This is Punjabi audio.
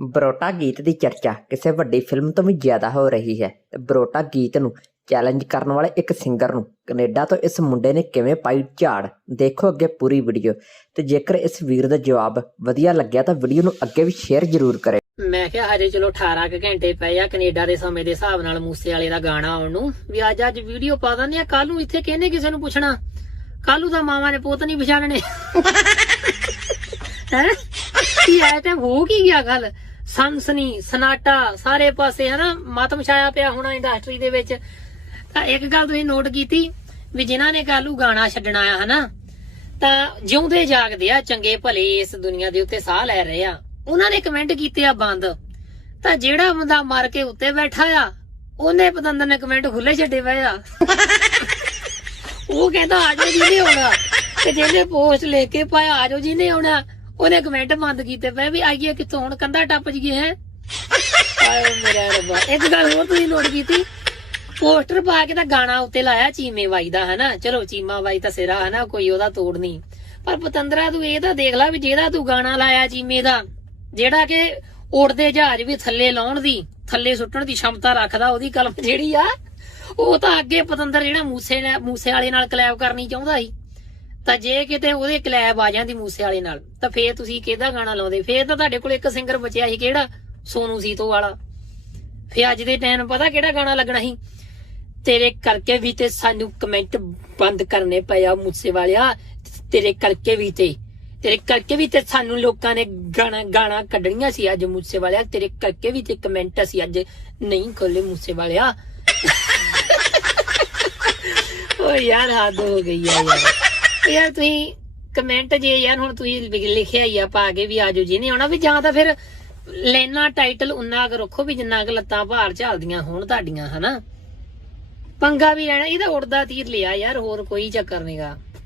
ਬਰੋਟਾ ਗੀਤ ਦੀ ਚਰਚਾ ਕਿਸੇ ਵੱਡੀ ਫਿਲਮ ਤੋਂ ਵੀ ਜ਼ਿਆਦਾ ਹੋ ਰਹੀ ਹੈ ਤੇ ਬਰੋਟਾ ਗੀਤ ਨੂੰ ਚੈਲੰਜ ਕਰਨ ਵਾਲੇ ਇੱਕ ਸਿੰਗਰ ਨੂੰ ਕੈਨੇਡਾ ਤੋਂ ਇਸ ਮੁੰਡੇ ਨੇ ਕਿਵੇਂ ਪਾਈ ਝਾੜ, ਦੇਖੋ ਅੱਗੇ ਪੂਰੀ ਵੀਡੀਓ ਤੇ ਜੇਕਰ ਇਸ ਵੀਰ ਦਾ ਜਵਾਬ ਵਧੀਆ ਲੱਗਿਆ ਤਾਂ ਵੀਡੀਓ ਨੂੰ ਅੱਗੇ ਵੀ ਸ਼ੇਅਰ ਜ਼ਰੂਰ ਕਰੇ ਮੈਂ ਕਿਹਾ ਹਜੇ ਚਲੋ 18 ਕੁ ਘੰਟੇ ਪਏ ਆ, ਕੈਨੇਡਾ ਦੇ ਸਮੇਂ ਦੇ ਹਿਸਾਬ ਨਾਲ ਮੂਸੇ ਵਾਲੇ ਦਾ ਗਾਣਾ ਆਉਣ ਨੂੰ। ਵੀ ਅੱਜ ਅੱਜ ਵੀਡੀਓ ਪਾ ਦਿੰਦੇ ਆ ਕੱਲ ਨੂੰ ਇੱਥੇ ਕਹਿੰਦੇ ਕਿਸੇ ਨੂੰ ਪੁੱਛਣਾ? ਕੱਲ ਨੂੰ ਤਾਂ ਮਾਵਾਂ ਨੇ ਪੁੱਤ ਨਹੀਂ ਪਛਾਣਨੇ। ਹੈ? ਕੀ ਆਇਆ ਤੇ ਹੋ ਕੀ ਗਿਆ ਗੱਲ ਸੰਸਨੀ ਸਨਾਟਾ, ਸਾਰੇ ਪਾਸੇ ਹਨਾ ਮਾਤਮ ਛਾਇਆ ਪਿਆ ਹੋਣਾ ਇੰਡਸਟਰੀ ਦੇ ਵਿੱਚ। ਤਾਂ ਇੱਕ ਗੱਲ ਤੁਸੀਂ ਨੋਟ ਕੀਤੀ ਵੀ ਜਿਨ੍ਹਾਂ ਨੇ ਕੱਲੂ ਗਾਣਾ ਛੱਡਣਾ ਆ ਹਨਾ, ਤਾਂ ਜਿਉਂਦੇ ਜਾਗਦੇ ਆ, ਚੰਗੇ ਭਲੇ ਇਸ ਦੁਨੀਆ ਦੇ ਉੱਤੇ ਸਾਹ ਲੈ ਰਹੇ ਆ। ਉਹਨਾਂ ਨੇ ਕਮੈਂਟ ਕੀਤੇ ਆ ਬੰਦ। ਤਾਂ ਜਿਹੜਾ ਬੰਦਾ ਮਰ ਕੇ ਉੱਤੇ ਬੈਠਾ ਆ, ਉਹਨੇ ਪਤੰਦਰ ਨੇ ਕਮੈਂਟ ਖੁੱਲੇ ਛੱਡੇ ਪਏ ਆ। ਉਹ ਕਹਿੰਦਾ ਆਜੋ ਜੀ ਨੇ ਆਉਣਾ। ਤੇ ਜਿਹਨੇ ਪੋਸਟ ਲੈ ਕੇ ਪਾਇਆ ਆਜੋ ਜੀ ਨੇ ਆਉਣਾ। ਉਹਨੇ ਕਮੈਂਟ ਬੰਦ ਕੀਤੇ ਪਏ ਵੀ ਆਈਏ ਕਿੱਥੋਂ, ਹੁਣ ਕੰਧਾ ਟੱਪ ਜੀਏ ਹੈ? ਆਏ ਮੇਰਾ ਰੱਬਾ। ਇੱਕ ਗੱਲ ਹੋਰ ਤੁਸੀਂ ਨੋਟ ਕੀਤੀ, ਪੋਸਟਰ ਪਾ ਕੇ ਤਾਂ ਗਾਣਾ ਉੱਤੇ ਲਾਇਆ, ਚੀਮੇ ਬਾਈ ਦਾ, ਹਨਾ? ਚਲੋ, ਚੀਮਾ ਬਾਈ ਤਾਂ ਸਿਰਾ, ਹਨਾ? ਕੋਈ ਉਹਦਾ ਤੋੜ ਨਹੀਂ। ਪਰ ਪਤੰਦਰਾ, ਤੂੰ ਇਹ ਤਾਂ ਦੇਖ ਲੈ ਵੀ ਜਿਹੜਾ ਤੂੰ ਗਾਣਾ ਲਾਇਆ ਚੀਮੇ ਦਾ, ਜਿਹੜਾ ਕਿ ਉੜਦੇ ਜਹਾਜ਼ ਵੀ ਥੱਲੇ ਲਾਉਣ ਦੀ, ਥੱਲੇ ਸੁੱਟਣ ਦੀ ਸ਼ਮਤਾ ਰੱਖਦਾ, ਉਹਦੀ ਕਲਮ ਜਿਹੜੀ ਆ, ਉਹ ਤਾਂ ਅੱਗੇ ਪਤੰਦਰ ਜਿਹੜਾ ਮੂਸੇ ਮੂਸੇ ਵਾਲੇ ਨਾਲ ਕਲੈਬ ਕਰਨੀ ਚਾਹੁੰਦਾ ਸੀ। ਤਾਂ ਜੇ ਕਿਤੇ ਉਹਦੇ ਕਲੈਬ ਆ ਜਾਂਦੀ ਮੂਸੇ ਵਾਲੇ ਨਾਲ, ਤਾਂ ਫੇਰ ਤੁਸੀਂ ਕਿਹਦਾ ਗਾਣਾ ਲਾਉਂਦੇ? ਫੇਰ ਤਾਂ ਤੁਹਾਡੇ ਕੋਲ ਇੱਕ ਸਿੰਗਰ ਬਚਿਆ ਸੀ ਕਿਹੜਾ? ਸੋਨੂ ਸੀਤੋ ਵਾਲਾ। ਫੇਰ ਅੱਜ ਦੇ ਟਾਈਮ ਪਤਾ ਕਿਹੜਾ ਗਾਣਾ ਲੱਗਣਾ ਸੀ? ਤੇਰੇ ਕਰਕੇ ਵੀ ਤੇ ਸਾਨੂੰ ਕਮੈਂਟ ਬੰਦ ਕਰਨੇ ਪਿਆ ਮੂਸੇ ਵਾਲਿਆ। ਤੇਰੇ ਕਰਕੇ ਵੀ ਤੇ, ਤੇਰੇ ਕਰਕੇ ਵੀ ਤੇ ਸਾਨੂੰ ਲੋਕਾਂ ਨੇ ਗਾਣਾ ਗਾਣਾ ਕੱਢਣੀਆਂ ਸੀ ਅੱਜ ਮੂਸੇ ਵਾਲਿਆ। ਤੇਰੇ ਕਰਕੇ ਵੀ ਤੇ ਕਮੈਂਟ ਅਸੀਂ ਅੱਜ ਨਹੀਂ ਖੋਲੇ ਮੂਸੇ ਵਾਲਿਆ। ਓ ਯਾਰ ਹੱਦ ਹੋ ਗਈ ਆ ਯਾਰ। ਯਾਰ ਤੁਸੀਂ ਕਮੈਂਟ ਜੇ ਯਾਰ ਹੁਣ ਤੁਸੀਂ ਲਿਖਿਆ ਹੀ ਆ ਪਾ ਕੇ ਵੀ ਆਜੋ ਜੀ ਨਹੀਂ ਆਉਣਾ, ਵੀ ਜਾਂ ਤਾਂ ਫਿਰ ਲੈਣਾ ਟਾਈਟਲ ਉਨਾ ਕੁ ਰੱਖੋ ਵੀ ਜਿੰਨਾ ਕੁ ਲੱਤਾਂ ਭਾਰ ਝਾਲਦੀਆਂ ਹੋਣ ਤੁਹਾਡੀਆਂ, ਹਨਾ? ਪੰਗਾ ਵੀ ਲੈਣਾ ਇਹਦਾ ਉੜਦਾ ਤੀਰ ਲਿਆ ਯਾਰ, ਹੋਰ ਕੋਈ ਚੱਕਰ ਨਹੀਂਗਾ